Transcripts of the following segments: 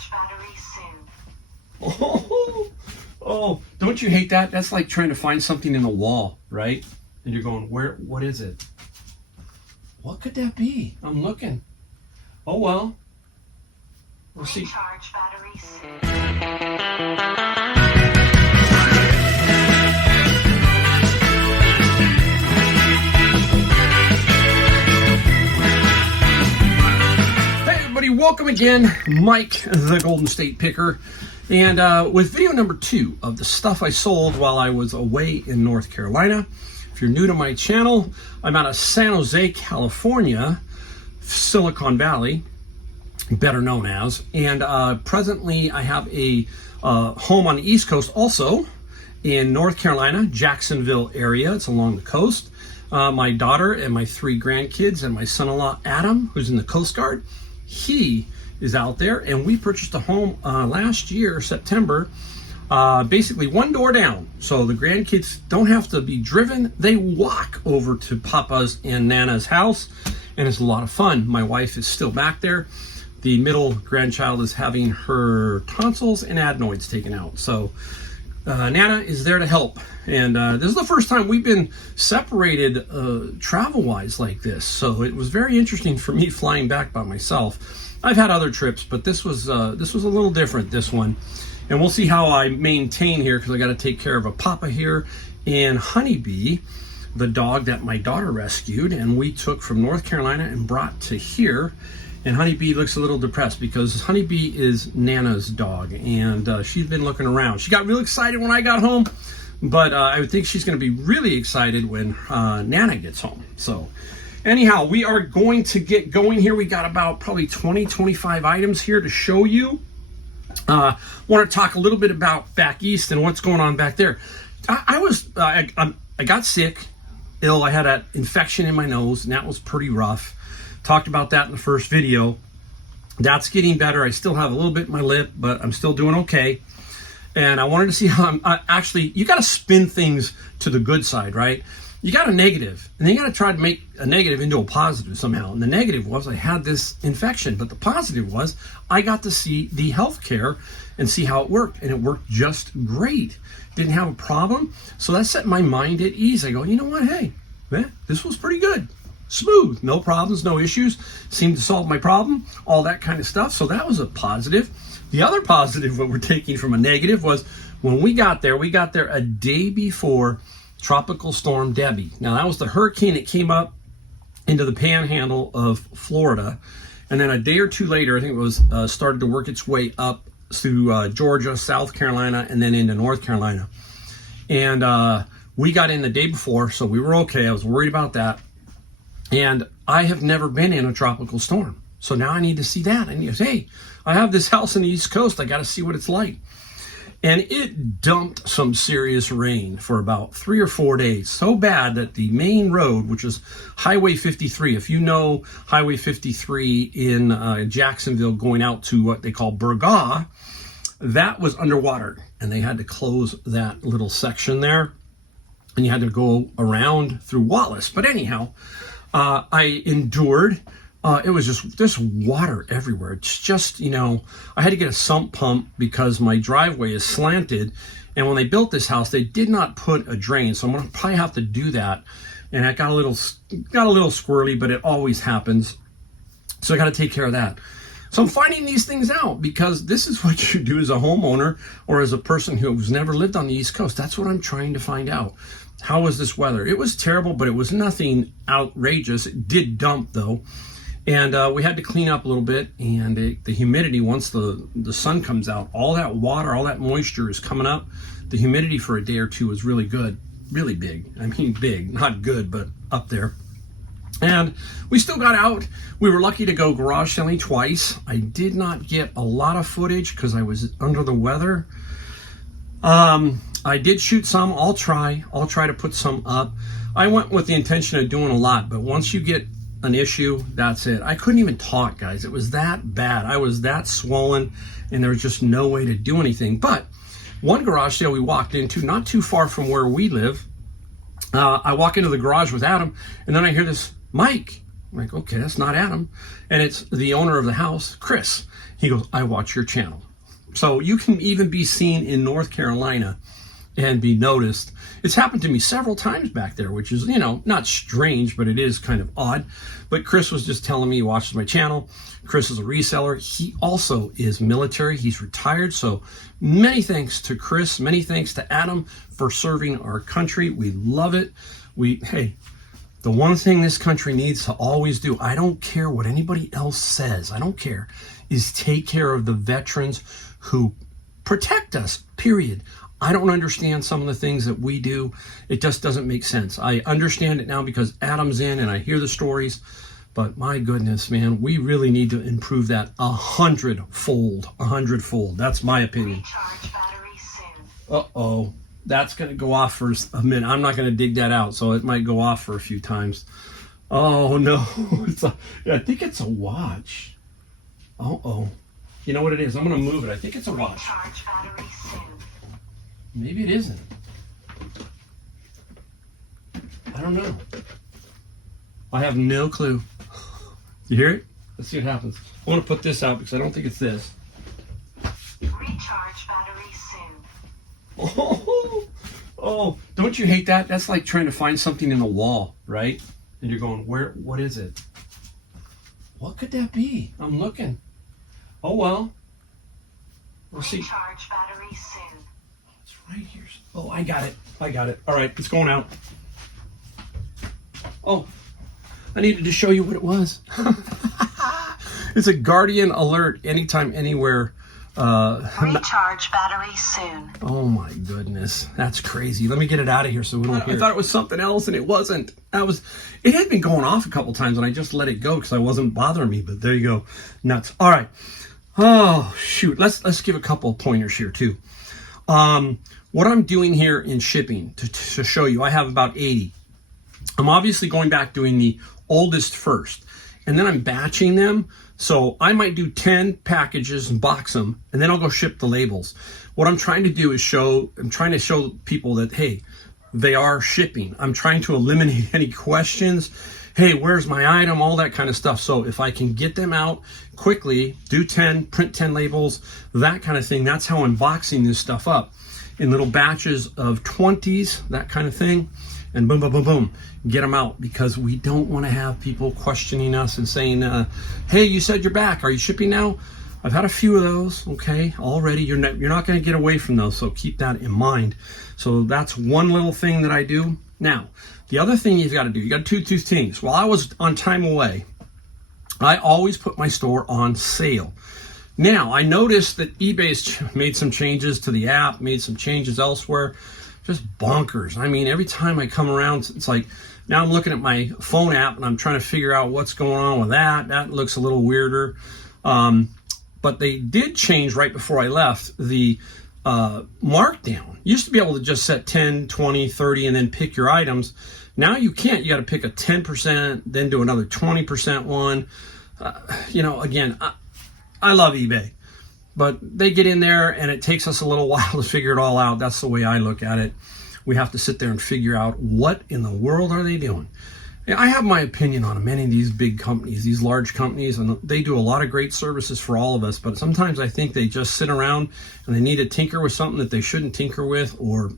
Recharge battery soon. Oh, don't you hate that? That's like trying to find something in the wall, right? And you're going, what is it? What could that be? I'm looking. Oh, well. We'll see. Recharge battery soon. Welcome again, Mike, the Golden State Picker, and with video number 2 of the stuff I sold while I was away in North Carolina. If you're new to my channel, I'm out of San Jose, California, Silicon Valley, better known as, and presently I have a home on the East Coast, also in North Carolina, Jacksonville area. It's along the coast. My daughter and my 3 grandkids and my son-in-law Adam, who's in the Coast Guard, he is out there, and we purchased a home last year, September, basically one door down. So the grandkids don't have to be driven. They walk over to Papa's and Nana's house, and it's a lot of fun. My wife is still back there. The middle grandchild is having her tonsils and adenoids taken out. So Nana is there to help. And this is the first time we've been separated travel-wise like this. So it was very interesting for me flying back by myself. I've had other trips, but this was a little different, this one. And we'll see how I maintain here, because I got to take care of a Papa here and Honeybee, the dog that my daughter rescued and we took from North Carolina and brought to here. And Honeybee looks a little depressed because Honeybee is Nana's dog, and she's been looking around. She got real excited when I got home, but I would think she's going to be really excited when Nana gets home. So anyhow, we are going to get going here. We got about probably 20-25 items here to show you. Want to talk a little bit about back east and what's going on back there. I got sick, ill. I had an infection in my nose, and that was pretty rough. Talked about that in the first video. That's getting better. I still have a little bit in my lip, but I'm still doing okay. And I wanted to see how actually, you got to spin things to the good side, right? You got a negative, and then you got to try to make a negative into a positive somehow. And the negative was I had this infection, but the positive was I got to see the healthcare and see how it worked, and it worked just great. Didn't have a problem, so that set my mind at ease. I go, you know what? Hey, man, this was pretty good. Smooth, no problems, no issues, seemed to solve my problem, all that kind of stuff. So that was a positive. The other positive, what we're taking from a negative, was when we got there a day before Tropical Storm Debbie. Now that was the hurricane that came up into the panhandle of Florida. And then a day or two later, I think it was started to work its way up through Georgia, South Carolina, and then into North Carolina. And we got in the day before, so we were okay. I was worried about that. And I have never been in a tropical storm. So now I need to see that. I need to say, hey, I have this house on the East Coast. I got to see what it's like. And it dumped some serious rain for about 3 or 4 days. So bad that the main road, which is Highway 53, if you know Highway 53 in Jacksonville going out to what they call Burgaw, that was underwater. And they had to close that little section there. And you had to go around through Wallace. But anyhow, I endured. It was just, there's water everywhere. It's just, I had to get a sump pump because my driveway is slanted. And when they built this house, they did not put a drain. So I'm going to probably have to do that. And it got a little squirrely, but it always happens. So I got to take care of that. So I'm finding these things out because this is what you do as a homeowner or as a person who's never lived on the East Coast. That's what I'm trying to find out. How was this weather? It was terrible, but it was nothing outrageous. It did dump though. And we had to clean up a little bit, and the humidity, once the sun comes out, all that water, all that moisture is coming up. The humidity for a day or two was really good, really big. I mean big, not good, but up there. And we still got out. We were lucky to go garage selling twice. I did not get a lot of footage because I was under the weather. I did shoot some. I'll try to put some up. I went with the intention of doing a lot, but once you get an issue, that's it. I couldn't even talk, guys. It was that bad. I was that swollen, and there was just no way to do anything. But one garage sale we walked into, not too far from where we live, I walk into the garage with Adam, and then I hear this, Mike. I'm like, okay, that's not Adam. And it's the owner of the house, Chris. He goes, I watch your channel. So you can even be seen in North Carolina and be noticed. It's happened to me several times back there, which is, not strange, but it is kind of odd. But Chris was just telling me he watches my channel. Chris is a reseller. He also is military. He's retired. So many thanks to Chris. Many thanks to Adam for serving our country. We love it. Hey, the one thing this country needs to always do, I don't care what anybody else says, I don't care, is take care of the veterans who protect us, period. I don't understand some of the things that we do. It just doesn't make sense. I understand it now because Adam's in and I hear the stories, but my goodness, man, we really need to improve that 100-fold, 100-fold. That's my opinion. Recharge battery soon. Uh-oh. That's going to go off for a minute. I'm not going to dig that out, so it might go off for a few times. Oh, no. I think it's a watch. Uh-oh. You know what it is? I'm going to move it. I think it's a watch. Recharge battery soon. Maybe it isn't. I don't know. I have no clue. You hear it? Let's see what happens. I want to put this out because I don't think it's this. Recharge battery soon. Oh, don't you hate that? That's like trying to find something in the wall, right? And you're going, what is it? What could that be? I'm looking. Oh, well. We'll see. Recharge battery soon. It's right here. Oh, I got it. All right, it's going out. Oh, I needed to show you what it was. It's a Guardian Alert anytime, anywhere. Recharge battery soon. Oh my goodness, that's crazy. Let me get it out of here so we don't hear. I thought it was something else and it wasn't. It had been going off a couple times and I just let it go because I wasn't bothering me, but there you go. Nuts. All right. Oh shoot. Let's give a couple of pointers here too. What I'm doing here in shipping to show you, I have about 80. I'm obviously going back doing the oldest first, and then I'm batching them. So I might do 10 packages and box them, and then I'll go ship the labels. What I'm trying to do is I'm trying to show people that, hey, they are shipping. I'm trying to eliminate any questions. Hey, where's my item? All that kind of stuff. So if I can get them out quickly, do 10, print 10 labels, that kind of thing. That's how I'm boxing this stuff up in little batches of 20s, that kind of thing. And boom, boom, boom, boom, get them out, because we don't want to have people questioning us and saying, hey, you said you're back. Are you shipping now? I've had a few of those, okay, already. You're not going to get away from those, so keep that in mind. So that's one little thing that I do. Now, the other thing you've got to do, you got to do two things. While I was on time away, I always put my store on sale. Now, I noticed that eBay's made some changes to the app, made some changes elsewhere. Just bonkers. I mean, every time I come around, it's like, now I'm looking at my phone app and I'm trying to figure out what's going on with that. That looks a little weirder. But they did change right before I left the markdown. You used to be able to just set 10, 20, 30, and then pick your items. Now you can't. You got to pick a 10%, then do another 20% one. Again, I love eBay. But they get in there and it takes us a little while to figure it all out. That's the way I look at it. We have to sit there and figure out what in the world are they doing. And I have my opinion on many of these big companies, these large companies, and they do a lot of great services for all of us. But sometimes I think they just sit around and they need to tinker with something that they shouldn't tinker with, or,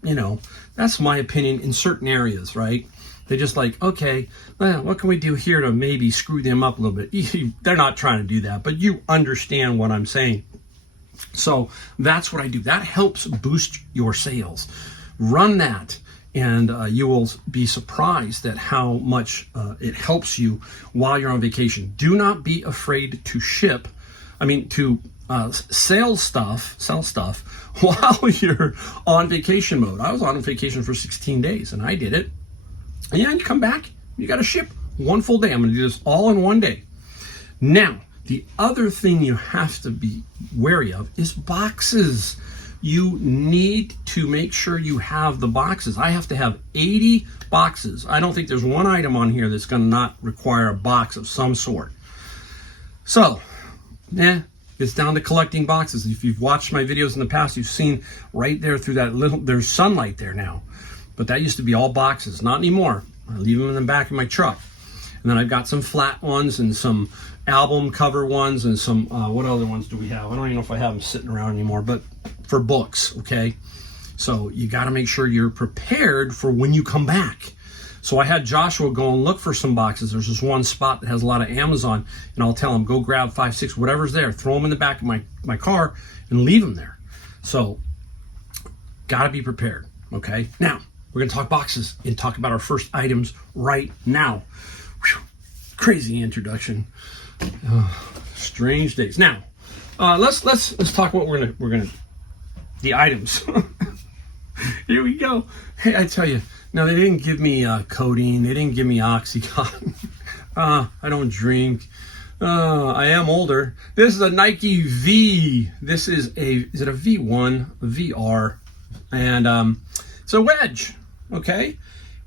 that's my opinion in certain areas, right? They're just like, okay, well, what can we do here to maybe screw them up a little bit? They're not trying to do that, but you understand what I'm saying. So that's what I do. That helps boost your sales. Run that, and you will be surprised at how much it helps you while you're on vacation. Do not be afraid to sell stuff while you're on vacation mode. I was on vacation for 16 days, and I did it. And you come back, you got to ship one full day. I'm going to do this all in one day. Now, the other thing you have to be wary of is boxes. You need to make sure you have the boxes. I have to have 80 boxes. I don't think there's one item on here that's going to not require a box of some sort. So, it's down to collecting boxes. If you've watched my videos in the past, you've seen right there through that there's sunlight there now. But that used to be all boxes. Not anymore. I leave them in the back of my truck. And then I've got some flat ones and some album cover ones and some, what other ones do we have? I don't even know if I have them sitting around anymore, but for books, okay? So you got to make sure you're prepared for when you come back. So I had Joshua go and look for some boxes. There's this one spot that has a lot of Amazon, and I'll tell him, go grab 5, 6, whatever's there, throw them in the back of my car and leave them there. So got to be prepared, okay? Now, we're going to talk boxes and talk about our first items right now. Whew, crazy introduction. Strange days. Now, let's talk about we're gonna the items. Here we go. Hey, I tell you, now they didn't give me codeine. They didn't give me Oxycontin. I don't drink. I am older. This is a Nike V. Is it a V1, a VR, and it's a wedge. Okay,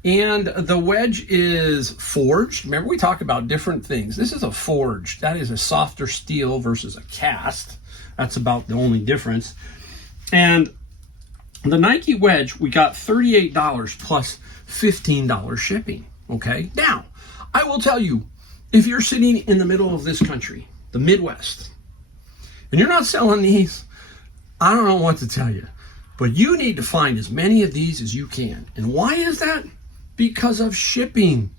and the wedge is forged. Remember, we talk about different things. This is a forged. That is a softer steel versus a cast. That's about the only difference. And the Nike wedge, we got $38 plus $15 shipping. Okay, now I will tell you, if you're sitting in the middle of this country, the Midwest, and you're not selling these, I don't know what to tell you. But you need to find as many of these as you can. And why is that? Because of shipping.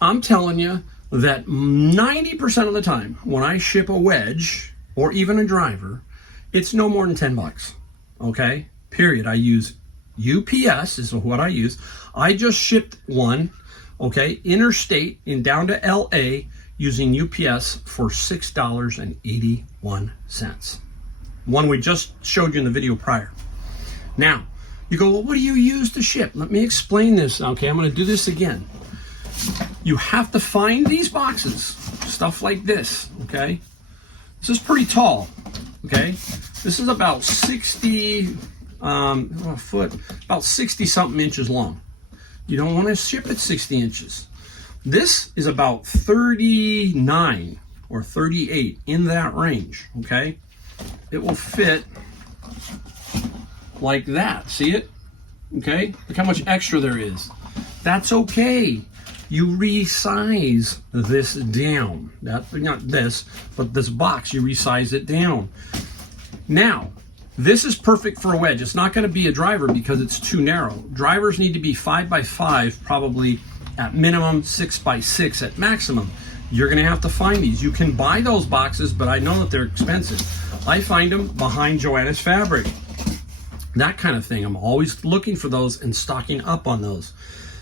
I'm telling you that 90% of the time when I ship a wedge or even a driver, it's no more than 10 bucks. Okay? Period. I use UPS is what I use. I just shipped one, okay, interstate and down to LA using UPS for $6.81. One we just showed you in the video prior. Now, you go, well, what do you use to ship? Let me explain this. Okay, I'm going to do this again. You have to find these boxes, stuff like this, okay? This is pretty tall, okay? This is about 60 foot, about 60 something inches long. You don't want to ship it 60 inches. This is about 39 or 38, in that range, okay? It will fit like that. See it? Okay? Look how much extra there is. That's okay. You resize this down. Not this, but this box, you resize it down. Now, this is perfect for a wedge. It's not going to be a driver because it's too narrow. Drivers need to be 5 by 5, probably at minimum 6 by 6 at maximum. You're going to have to find these. You can buy those boxes, but I know that they're expensive. I find them behind Joanna's Fabric. That kind of thing. I'm always looking for those and stocking up on those.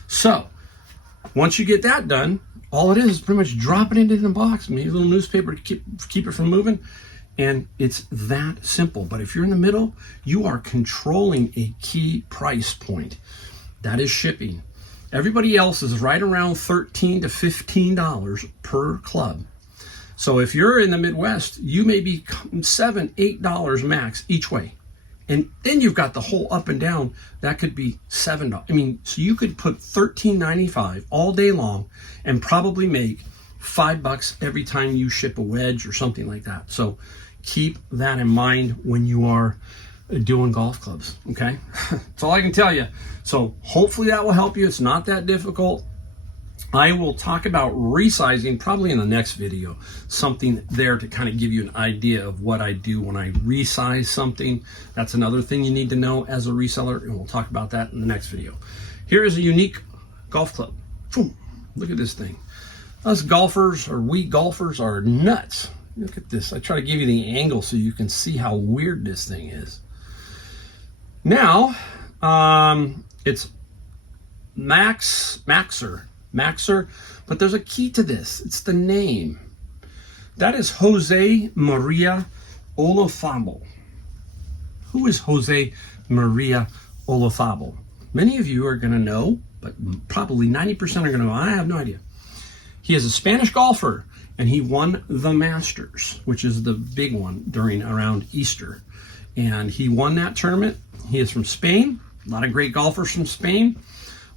So, once you get that done, all it is pretty much drop it into the box, maybe a little newspaper to keep it from moving, and it's that simple. But if you're in the middle, you are controlling a key price point. That is shipping. Everybody else is right around $13 to $15 per club. So if you're in the Midwest, you may be $7, $8 max each way. And then you've got the whole up and down. That could be $7. I mean, so you could put $13.95 all day long and probably make $5 every time you ship a wedge or something like that. So keep that in mind when you are doing golf clubs, okay? That's all I can tell you. So hopefully that will help you. It's not that difficult. I will talk about resizing probably in the next video, something there to kind of give you an idea of what I do when I resize something. That's another thing you need to know as a reseller, and we'll talk about that in the next video. Here is a unique golf club. Boom. Look at this thing. Us golfers, or we golfers, are nuts. Look at this. I try to give you the angle so you can see how weird this thing is. Now, it's Maxer, but there's a key to this. It's the name. That is Jose Maria Olazabal. Who is Jose Maria Olazabal? Many of you are going to know, but probably 90% are going to know. I have no idea. He is a Spanish golfer, and he won the Masters, which is the big one around Easter. And he won that tournament. He is from Spain. A lot of great golfers from Spain.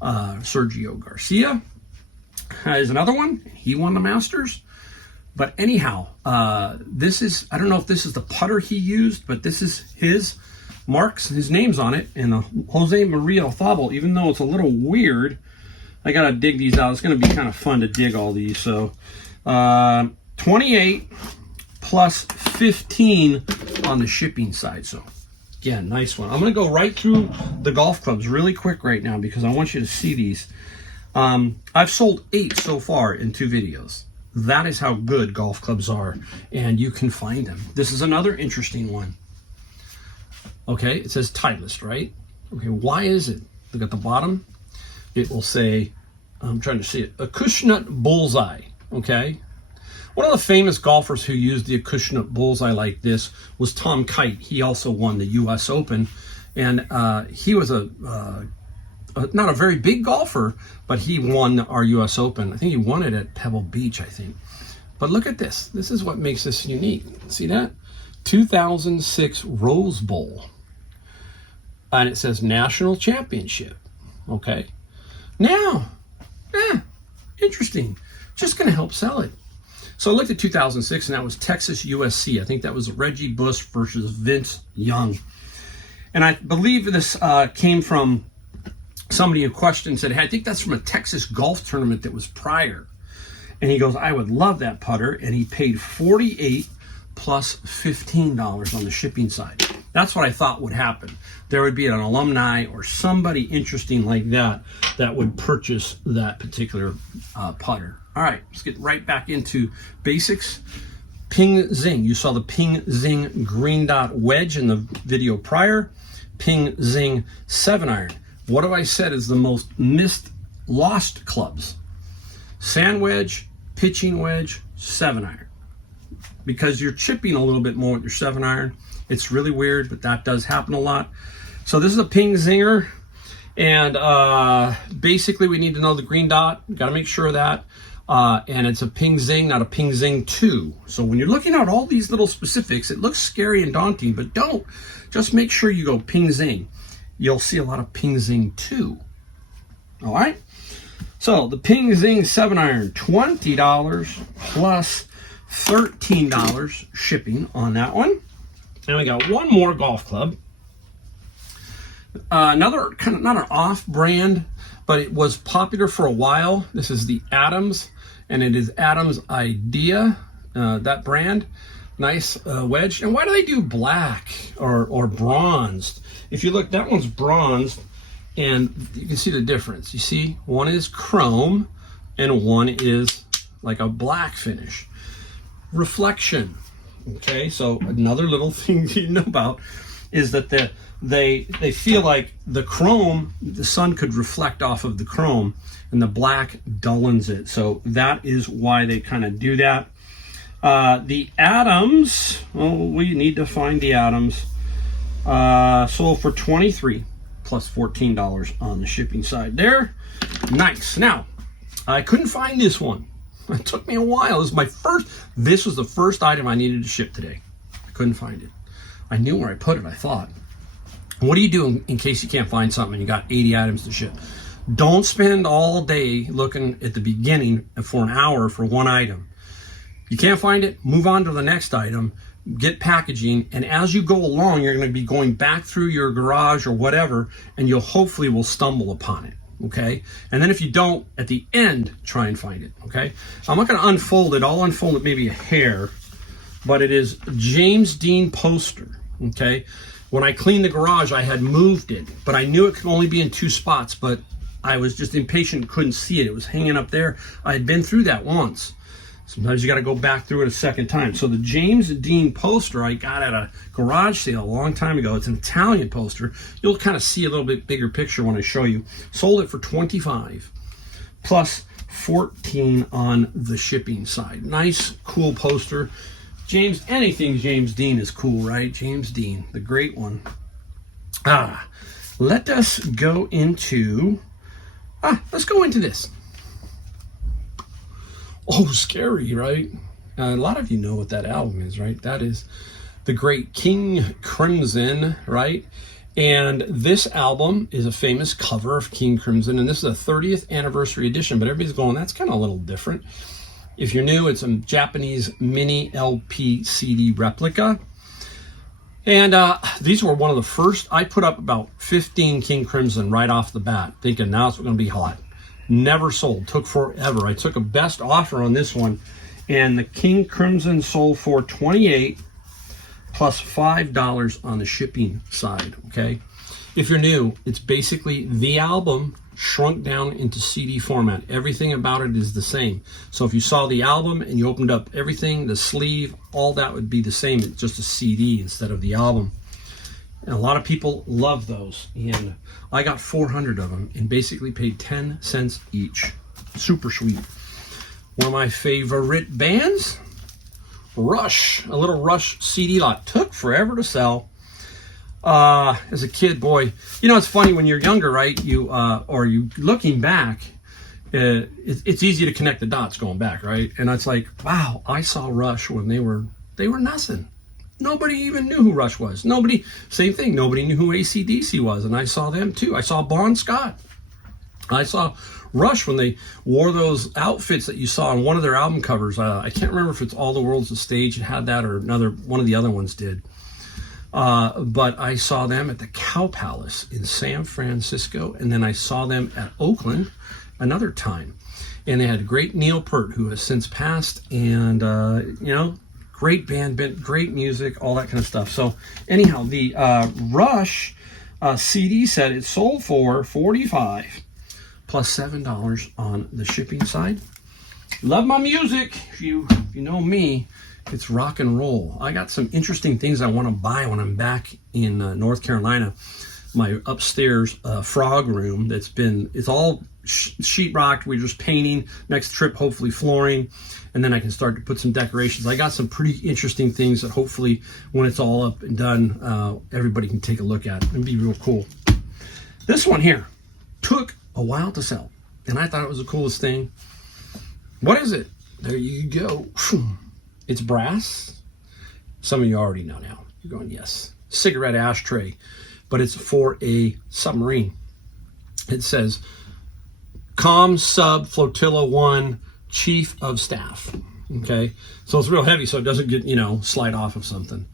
Sergio Garcia is another one. He won the Masters. But anyhow, this is, I don't know if this is the putter he used, but this is his marks, his name's on it. And the Jose Maria Olazabal, even though it's a little weird, I gotta dig these out. It's gonna be kind of fun to dig all these. So 28 plus 15 on the shipping side. So again, nice one. I'm gonna go right through the golf clubs really quick right now because I want you to see these. I've sold 8 so far in 2 videos. That is how good golf clubs are, and you can find them. This is another interesting one. Okay, it says Titleist, right? Okay, why is it? Look at the bottom. It will say, I'm trying to see it, Acushnet Bullseye, okay? One of the famous golfers who used the Acushnet Bullseye like this was Tom Kite. He also won the U.S. Open, and he was not a very big golfer, but he won our U.S. Open. I think he won it at Pebble Beach, I think. But look at this. This is what makes this unique. See that? 2006 Rose Bowl. And it says National Championship. Okay. Now, interesting. Just going to help sell it. So I looked at 2006, and that was Texas USC. I think that was Reggie Bush versus Vince Young. And I believe this came from somebody who questioned, said, hey, I think that's from a Texas golf tournament that was prior. And he goes, I would love that putter. And he paid $48 plus $15 on the shipping side. That's what I thought would happen. There would be an alumni or somebody interesting like that that would purchase that particular putter. All right, let's get right back into basics. Ping Zing. You saw the Ping Zing green dot wedge in the video prior. Ping Zing 7-iron. What have I said is the most lost clubs? Sand wedge, pitching wedge, 7-iron. Because you're chipping a little bit more with your 7-iron. It's really weird, but that does happen a lot. So this is a Ping Zinger, and basically we need to know the green dot. Got to make sure of that. And it's a Ping Zing, not a Ping Zing 2. So when you're looking at all these little specifics, it looks scary and daunting, but don't. Just make sure you go Ping Zing. You'll see a lot of Ping Zing 2. All right? So the Ping Zing 7-iron, $20 plus $13 shipping on that one. And we got one more golf club. Another kind of not an off-brand, but it was popular for a while. This is the Adams, and it is Adams Idea, that brand. Nice wedge. And why do they do black or bronzed? If you look, that one's bronzed, and you can see the difference. You see, one is chrome, and one is like a black finish. Reflection. Okay, so another little thing you know about is that they feel like the chrome, the sun could reflect off of the chrome, and the black dullens it. So that is why they kind of do that. The Adams, we need to find the Adams. Sold for $23 plus $14 on the shipping side there. Nice. Now, I couldn't find this one. It took me a while. This was the first item I needed to ship today. I couldn't find it. I knew where I put it, I thought. What do you do in case you can't find something and you got 80 items to ship? Don't spend all day looking at the beginning for an hour for one item. You can't find it, move on to the next item, get packaging, and as you go along, you're going to be going back through your garage or whatever, and you'll hopefully will stumble upon it. Okay, and then if you don't, at the end, try and find it. Okay, I'm not going to unfold it. I'll unfold it maybe a hair, but it is James Dean poster. Okay, when I cleaned the garage, I had moved it, but I knew it could only be in 2 spots, but I was just impatient, couldn't see it. It was hanging up there. I had been through that once. Sometimes you got to go back through it a second time. So the James Dean poster I got at a garage sale a long time ago. It's an Italian poster. You'll kind of see a little bit bigger picture when I show you. Sold it for $25 plus $14 on the shipping side. Nice, cool poster. Anything James Dean is cool, right? James Dean, the great one. Let us go into, let's go into this. Oh, scary, right? A lot of you know what that album is, right? That is the great King Crimson, right? And this album is a famous cover of King Crimson, and this is a 30th anniversary edition, but everybody's going, that's kind of a little different. If you're new, it's a Japanese mini LP CD replica. And these were one of the first. I put up about 15 King Crimson right off the bat, thinking now it's going to be hot. Never sold. Took forever. I took a best offer on this one, and the King Crimson sold for $28 plus $5 on the shipping side. Okay, if you're new, it's basically the album shrunk down into CD format. Everything about it is the same. So if you saw the album and you opened up everything, the sleeve, all that would be the same. It's just a CD instead of the album. And a lot of people love those. And I got 400 of them and basically paid 10 cents each. Super sweet. One of my favorite bands, Rush. A little Rush CD lot. Took forever to sell. As a kid, boy, you know, it's funny when you're younger, right? You looking back, it's easy to connect the dots going back, right? And it's like, wow, I saw Rush when they were nothing. Nobody even knew who Rush was. Same thing. Nobody knew who AC/DC was, and I saw them too. I saw Bon Scott. I saw Rush when they wore those outfits that you saw on one of their album covers. I can't remember if it's All the World's a Stage had that or one of the other ones did. But I saw them at the Cow Palace in San Francisco, and then I saw them at Oakland another time. And they had great Neil Peart, who has since passed, and, you know, great band, great music, all that kind of stuff. So anyhow, the Rush CD set, it sold for $45 plus $7 on the shipping side. Love my music. If you know me, it's rock and roll. I got some interesting things I want to buy when I'm back in North Carolina. My upstairs frog room it's all sheetrocked. We're just painting. Next trip, hopefully flooring. And then I can start to put some decorations. I got some pretty interesting things that hopefully when it's all up and done, everybody can take a look at. It'd be real cool. This one here took a while to sell, and I thought it was the coolest thing. What is it? There you go. It's brass. Some of you already know now. You're going, yes. Cigarette ashtray, but it's for a submarine. It says, Com Sub Flotilla 1 Chief of Staff. Okay, so it's real heavy, so it doesn't get, slide off of something.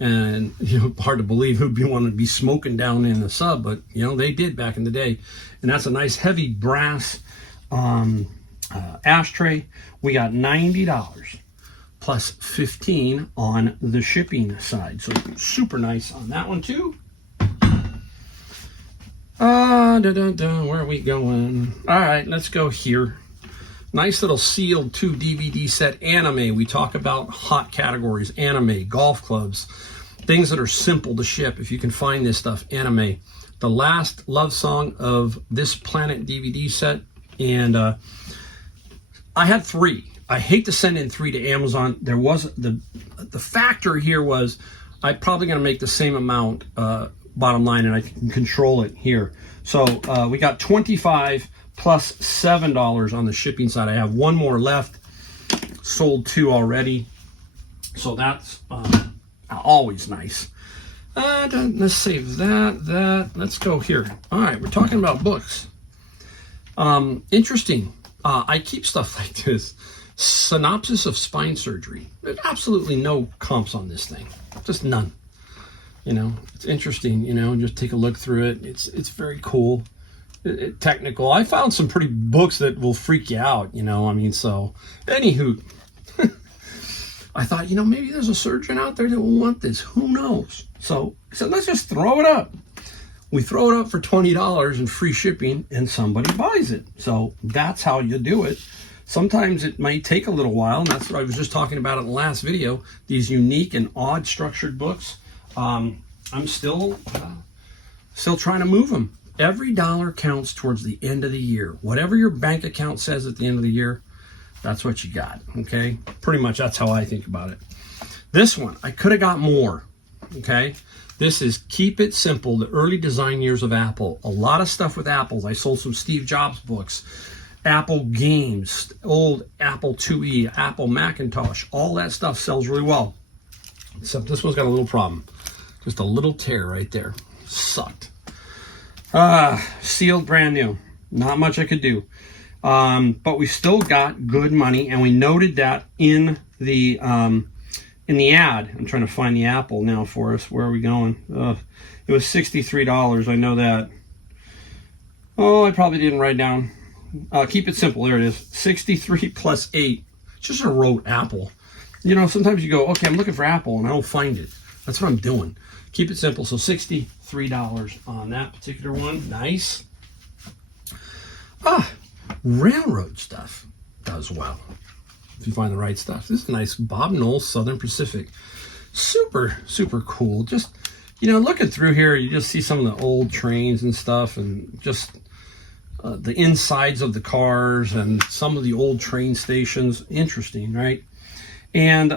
And hard to believe who'd be wanting to be smoking down in the sub, but they did back in the day. And that's a nice heavy brass ashtray. We got $90 plus $15 on the shipping side, so super nice on that one too. Where are we going? All right, let's go here. Nice little sealed 2 DVD set anime. We talk about hot categories: anime, golf clubs, things that are simple to ship. If you can find this stuff, anime. The Last Love Song of This Planet DVD set, and I had 3. I hate to send in 3 to Amazon. There was the factor here was I'm probably going to make the same amount bottom line, and I can control it here. So we got $25 plus $7 on the shipping side. I have 1 more left. Sold 2 already. So that's always nice. Let's save that. Let's go here. All right, we're talking about books. Interesting. I keep stuff like this. Synopsis of Spine Surgery. There's absolutely no comps on this thing. Just none. It's interesting, just take a look through it. It's very cool. Technical. I found some pretty books that will freak you out, so anywho, I thought, maybe there's a surgeon out there that will want this. Who knows? So I said, let's just throw it up. We throw it up for $20 and free shipping, and somebody buys it. So that's how you do it. Sometimes it might take a little while, and that's what I was just talking about in the last video. These unique and odd structured books. I'm still trying to move them. Every dollar counts towards the end of the year. Whatever your bank account says at the end of the year, that's what you got, okay? Pretty much that's how I think about it. This one, I could have got more, okay? This is Keep It Simple, the early design years of Apple. A lot of stuff with Apples. I sold some Steve Jobs books, Apple games, old Apple IIe, Apple Macintosh. All that stuff sells really well. Except this one's got a little problem. Just a little tear right there. Sucked. Sealed brand new. Not much I could do. But we still got good money, and we noted that in the ad. I'm trying to find the Apple now for us. Where are we going? It was $63. I know that. Oh, I probably didn't write down keep it simple. There it is. 63 plus 8. Just a wrote apple. You know, sometimes you go, okay, I'm looking for apple and I don't find it. That's what I'm doing. Keep it simple. So $63 on that particular one. Nice. Railroad stuff does well if you find the right stuff. This is a nice Bob Knowles Southern Pacific. Super, super cool. Just, you know, looking through here, you just see some of the old trains and stuff, and just the insides of the cars and some of the old train stations. Interesting, right? And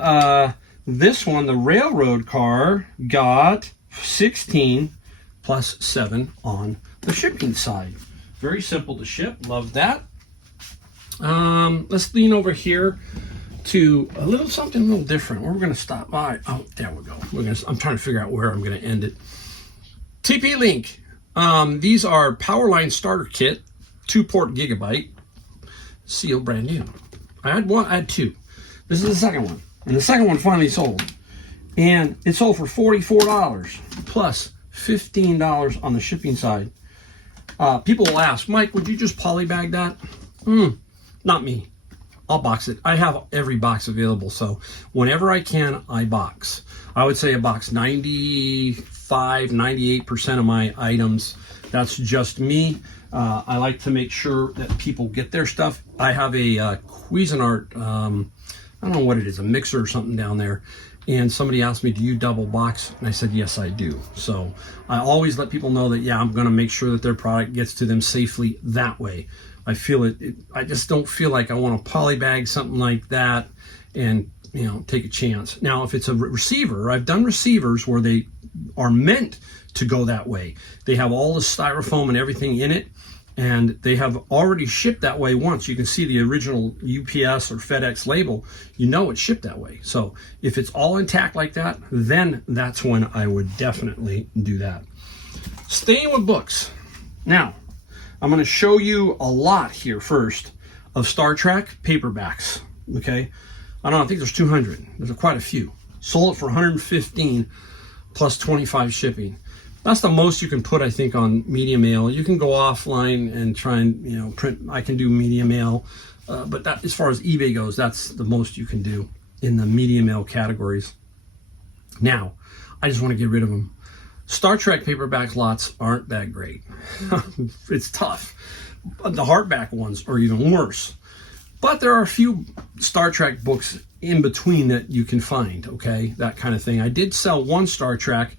this one, the railroad car, got 16 plus 7 on the shipping side. Very simple to ship. Love that. Let's lean over here to something a little different. We're going to stop by. Oh, there we go. I'm trying to figure out where I'm going to end it. TP-Link. These are Powerline Starter Kit, 2-port gigabyte, sealed brand new. I had 2. This is the second one. And the second one finally sold. And it sold for $44 plus $15 on the shipping side. People will ask, Mike, would you just polybag that? Not me. I'll box it. I have every box available, so whenever I can, I box. I would say I box 95, 98% of my items. That's just me. I like to make sure that people get their stuff. I have a Cuisinart, I don't know what it is, a mixer or something down there. And somebody asked me, do you double box? And I said, yes, I do. So I always let people know that, yeah, I'm going to make sure that their product gets to them safely that way. I feel I just don't feel like I want to polybag something like that and, you know, take a chance. Now, if it's a receiver, I've done receivers where they are meant to go that way. They have all the styrofoam and everything in it, and they have already shipped that way once. You can see the original UPS or FedEx label. You know it's shipped that way. So if it's all intact like that, then that's when I would definitely do that. Staying with books. Now, I'm going to show you a lot here first of Star Trek paperbacks. Okay, I don't know, I think there's 200. There's quite a few. Sold it for $115 plus 25 shipping. That's the most you can put, I think, on media mail. You can go offline and try and, you know, print. I can do media mail, but that, as far as eBay goes, that's the most you can do in the media mail categories. Now, I just want to get rid of them. Star Trek paperback lots aren't that great. It's tough. The hardback ones are even worse. But there are a few Star Trek books in between that you can find, okay? That kind of thing. I did sell one Star Trek.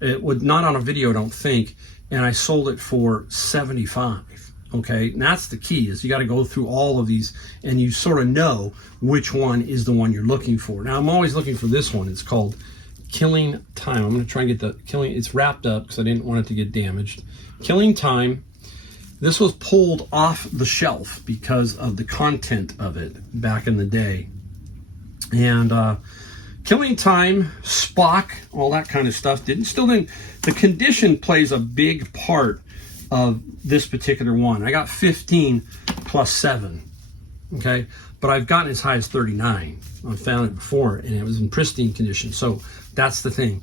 It would not on a video, I don't think, and I sold it for $75. Okay, and that's the key, is you got to go through all of these and you sort of know which one is the one you're looking for. Now, I'm always looking for this one. It's called Killing Time. I'm going to try and get the Killing. It's wrapped up because I didn't want it to get damaged. Killing Time. This was pulled off the shelf because of the content of it back in the day. And Killing Time, Spock, all that kind of stuff. Still didn't. The condition plays a big part of this particular one. I got 15 plus 7. Okay, but I've gotten as high as 39. I found it before, and it was in pristine condition. So that's the thing.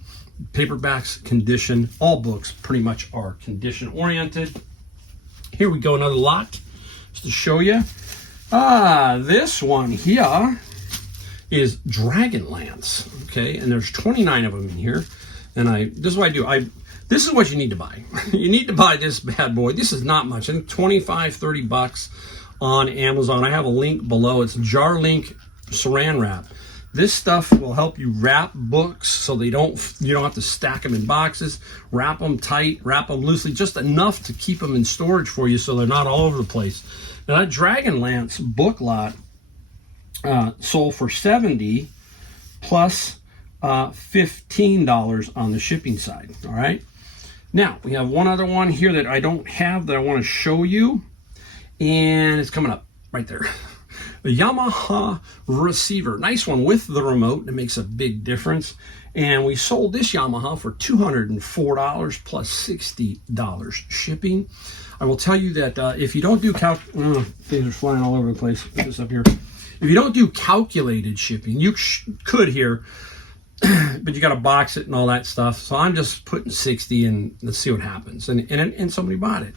Paperbacks, condition. All books pretty much are condition oriented. Here we go, another lot just to show you. This one here is Dragonlance. Okay, and there's 29 of them in here. And this is what I do. This is what you need to buy. You need to buy this bad boy. This is not much. I think 25, 30 bucks on Amazon. I have a link below. It's Jar Link Saran Wrap. This stuff will help you wrap books so you don't have to stack them in boxes. Wrap them tight, wrap them loosely, just enough to keep them in storage for you so they're not all over the place. Now that Dragonlance book lot sold for $70 plus $15 on the shipping side. All right. Now we have one other one here that I don't have that I want to show you, and it's coming up right there. A Yamaha receiver, nice one with the remote. It makes a big difference. And we sold this Yamaha for $204 plus $60 shipping. I will tell you that if you don't do things are flying all over the place. Put this up here. If you don't do calculated shipping, you could here, but you got to box it and all that stuff. So I'm just putting 60 and let's see what happens. And somebody bought it.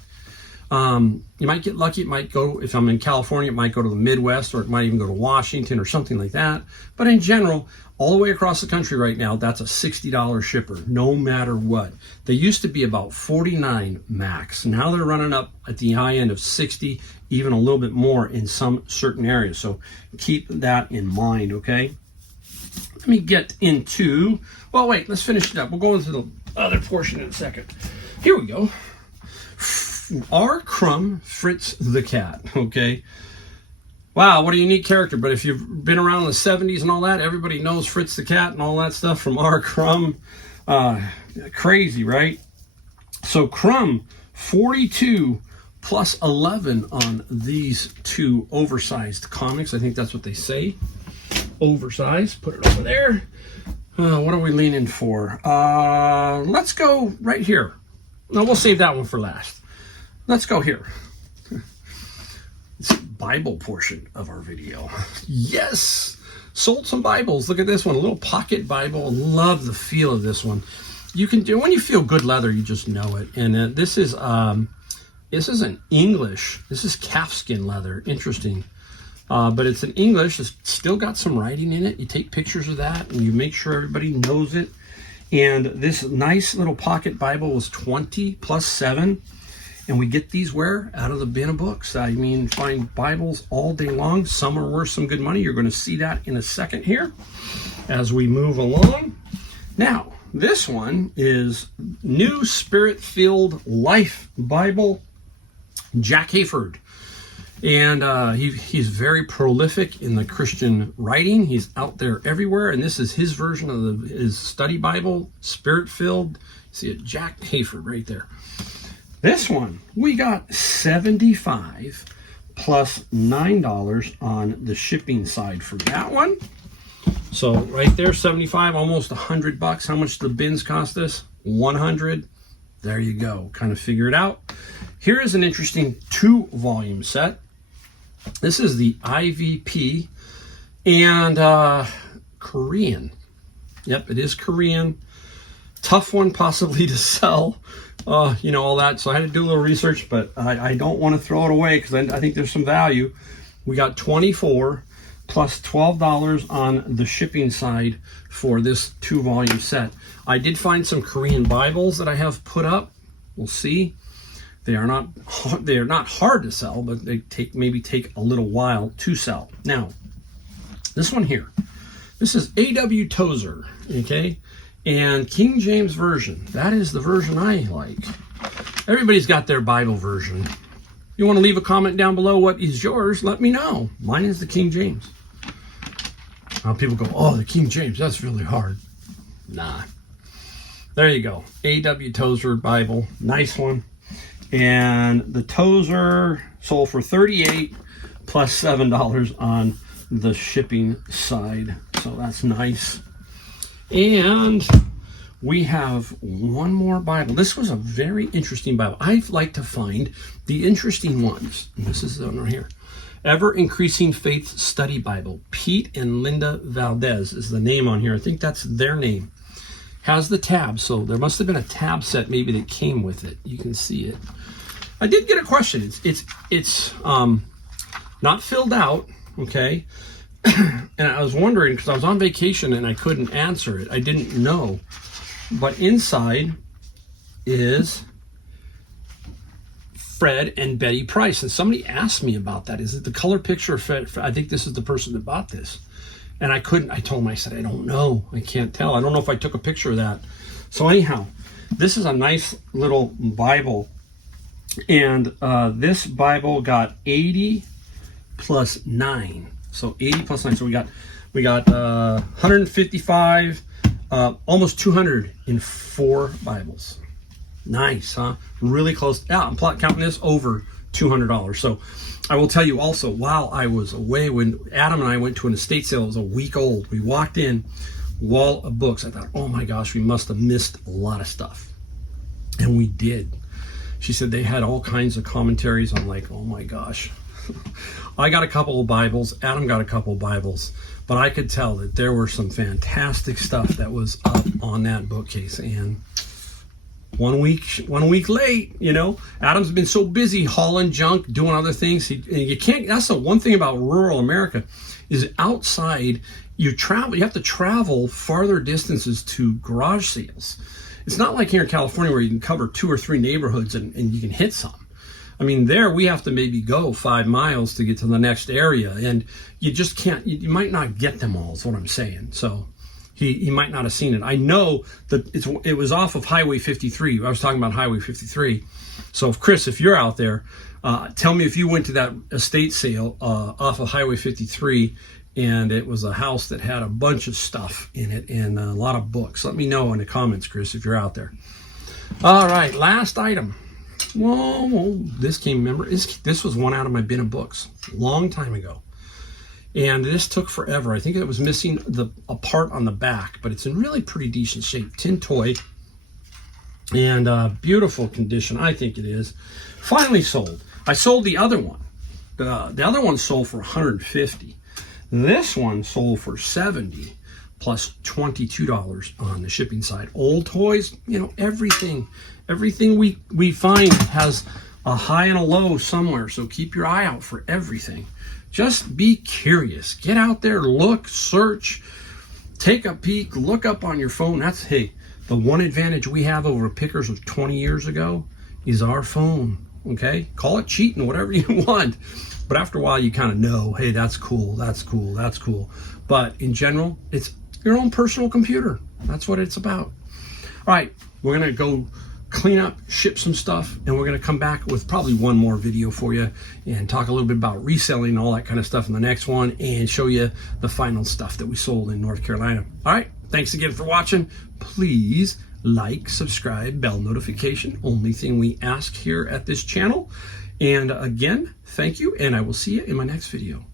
You might get lucky. It might go, if I'm in California, it might go to the Midwest, or it might even go to Washington or something like that. But in general, all the way across the country right now, that's a $60 shipper, no matter what. They used to be about $49 max. Now they're running up at the high end of $60, even a little bit more in some certain areas. So keep that in mind, okay? Let me get into, well, wait, let's finish it up. We'll go into the other portion in a second. Here we go. R. Crumb Fritz the Cat, okay? Wow, what a unique character. But if you've been around in the 70s and all that, everybody knows Fritz the Cat and all that stuff from R. Crumb. Crazy, right? So Crumb, 42 plus 11 on these two oversized comics. I think that's what they say. Oversized. Put it over there. What are we leaning for? Let's go right here. No, we'll save that one for last. Let's go here. It's the Bible portion of our video. Yes! Sold some Bibles. Look at this one. A little pocket Bible. Love the feel of this one. You can do, when you feel good leather, you just know it. And this is an English. This is calfskin leather. Interesting. But it's in English. It's still got some writing in it. You take pictures of that and you make sure everybody knows it. And this nice little pocket Bible was 20 plus 7. And we get these where? Out of the bin of books. I mean, find Bibles all day long. Some are worth some good money. You're going to see that in a second here as we move along. Now, this one is New Spirit-Filled Life Bible, Jack Hayford. And he's very prolific in the Christian writing. He's out there everywhere. And this is his version of his study Bible, Spirit-Filled. See it, Jack Hayford right there. This one, we got 75 plus $9 on the shipping side for that one. So right there, 75, almost $100. How much do the bins cost this? 100. There you go. Kind of figure it out. Here is an interesting 2-volume set. This is the IVP and Korean. Yep, it is Korean. Tough one possibly to sell. You know, all that. So I had to do a little research, but I don't want to throw it away because I think there's some value. We got 24 plus $12 on the shipping side for this 2-volume set. I did find some Korean Bibles that I have put up. We'll see. They are not hard to sell, but they maybe take a little while to sell. Now, this one here. This is A.W. Tozer, okay? And King James Version, that is the version I like. Everybody's got their Bible version. If you want to leave a comment down below what is yours, let me know. Mine is the King James. Now people go, oh, the King James, that's really hard. Nah. There you go. A.W. Tozer Bible, nice one. And the Tozer sold for $38 plus $7 on the shipping side. So that's nice. And we have one more Bible. This was a very interesting Bible. I like to find the interesting ones. And this is the one right here. Ever Increasing Faith Study Bible. Pete and Linda Valdez is the name on here. I think that's their name. Has the tab. So there must have been a tab set maybe that came with it. You can see it. I did get a question. It's not filled out, okay? And I was wondering, because I was on vacation and I couldn't answer it. I didn't know. But inside is Fred and Betty Price. And somebody asked me about that. Is it the color picture of Fred? I think this is the person that bought this. And I couldn't. I told him, I said, I don't know. I can't tell. I don't know if I took a picture of that. So anyhow, this is a nice little Bible. And this Bible got 80 plus 9. So 80 plus 9. So we got 155, almost 200 in 4 Bibles. Nice, huh? Really close. Yeah, I'm counting this over $200. So I will tell you also, while I was away, when Adam and I went to an estate sale, it was a week old. We walked in, wall of books. I thought, oh my gosh, we must have missed a lot of stuff. And we did. She said they had all kinds of commentaries. I'm like, oh my gosh. I got a couple of Bibles. Adam got a couple of Bibles. But I could tell that there were some fantastic stuff that was up on that bookcase. And 1 week late, you know. Adam's been so busy hauling junk, doing other things. You can't, that's the one thing about rural America, is outside you have to travel farther distances to garage sales. It's not like here in California where you can cover 2 or 3 neighborhoods and you can hit some. I mean, there we have to maybe go 5 miles to get to the next area, and you just can't, you might not get them all, is what I'm saying. So he might not have seen it. I know that it was off of Highway 53. I was talking about Highway 53. So if Chris, if you're out there, tell me if you went to that estate sale off of Highway 53, and it was a house that had a bunch of stuff in it and a lot of books. Let me know in the comments, Chris, if you're out there. All right, last item. Whoa, this came, remember, this was one out of my bin of books a long time ago. And this took forever. I think it was missing a part on the back, but it's in really pretty decent shape. Tin toy, and beautiful condition, I think it is. Finally sold. I sold the other one. The other one sold for $150. This one sold for $70 plus $22 on the shipping side. Old toys, you know, everything we find has a high and a low somewhere, so keep your eye out for everything. Just be curious. Get out there, look, search, take a peek, look up on your phone. That's, hey, the one advantage we have over pickers of 20 years ago is our phone, okay? Call it cheating, whatever you want. But after a while, you kind of know, hey, that's cool, that's cool, that's cool. But in general, it's your own personal computer. That's what it's about. All right, we're going to go clean up, ship some stuff, and we're going to come back with probably one more video for you and talk a little bit about reselling and all that kind of stuff in the next one, and show you the final stuff that we sold in North Carolina. All right, thanks again for watching. Please like, subscribe, bell notification, only thing we ask here at this channel. And again, thank you, and I will see you in my next video.